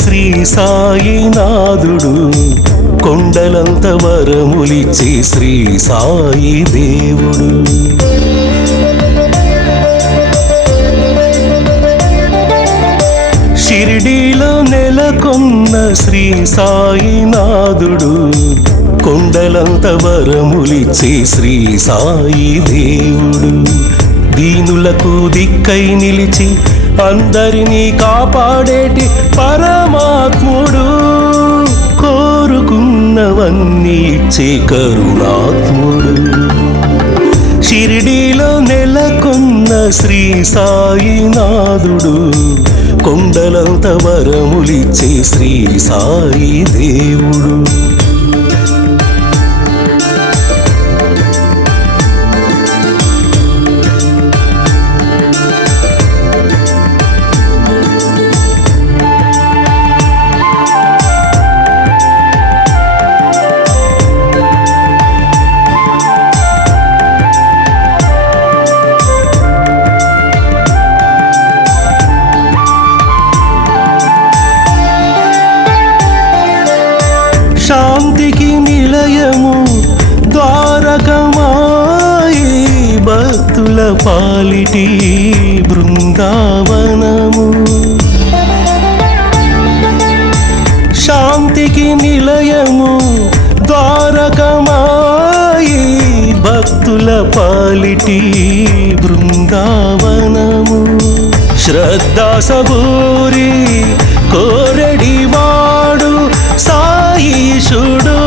శ్రీ సాయినాథుడు, కొండలంత వరములిచ్చే శ్రీ సాయి దేవుడు. షిరిడీలో నెలకొన్న శ్రీ సాయినాథుడు, కొండలంత వరములిచ్చే శ్రీ సాయి దేవుడు. దీనులకు దిక్కై నిలిచి అందరినీ కాపాడేటి పరమాత్ముడు, కోరుకున్నవన్నీ ఇచ్చే కరుణాత్ముడు. షిరిడీలో నెలకొన్న శ్రీ సాయినాథుడు, కొండలంత వరములిచ్చే శ్రీ సాయి దేవుడు. శాంతికి నిలయము ద్వారకమాయి, భక్తుల పాలిటి బృందావనము. శాంతికి నిలయము ద్వారకమాయి, భక్తుల పాలిటి బృందావనము. శ్రద్ధా సబూరి కోరడివాడు సాయీశుడు,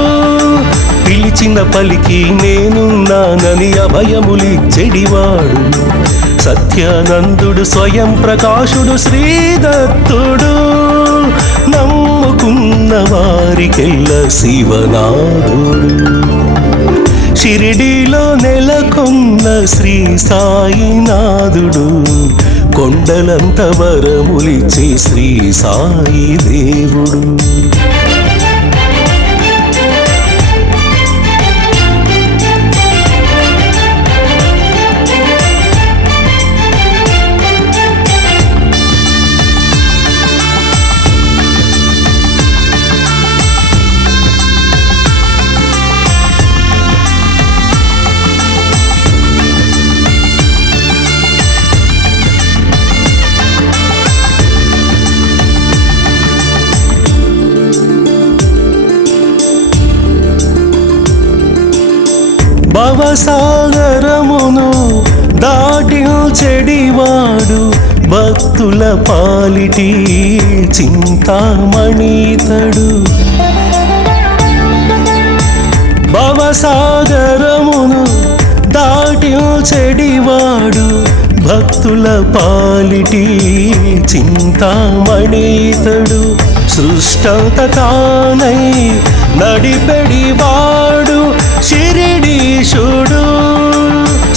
పిలిచిన పలికి నేనున్నానని అభయములిచ్చెడివాడు. సత్యానందుడు స్వయం ప్రకాశుడు శ్రీదత్తుడు, నమ్ముకున్న వారికెల్ల శివనాథుడు. షిరిడీలో నెలకొన్న శ్రీ సాయినాథుడు, కొండలంత వరములిచ్చే శ్రీ సాయి దేవుడు. భవసాగరమును దాటించెడివాడు, భక్తుల పాలిటి చింతామణితడు. భవసాగరమును దాటించెడివాడు, భక్తుల పాలిటి చింతామణితడు. సృష్టంత తానై నడిపెడివాడు షిరిడీశుడు,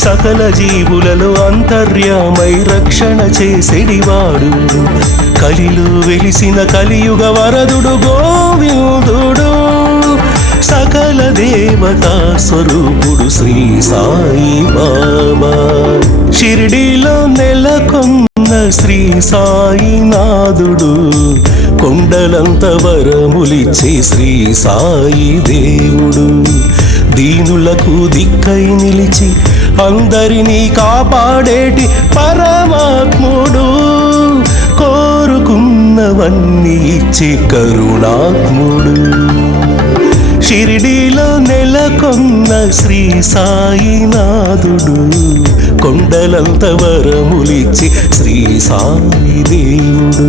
సకల జీవులలో అంతర్యామై రక్షణ చేసెడివాడు. కలిలో వెలిసిన కలియుగ వరదుడు గోవిందుడు, సకల దేవతా స్వరూపుడు శ్రీ సాయి బాబా. షిరిడీలో నెలకొన్న శ్రీ సాయినాథుడు, కొండలంత వరములిచ్చే శ్రీ సాయి దేవుడు. దీనులకు దిక్కై నిలిచి అందరినీ కాపాడేటి పరమాత్ముడు, కోరుకున్నవన్నీ ఇచ్చే కరుణాత్ముడు. షిరిడీలో నెలకొన్న శ్రీ సాయినాథుడు, కొండలంత వరములిచ్చే శ్రీ సాయి దేవుడు.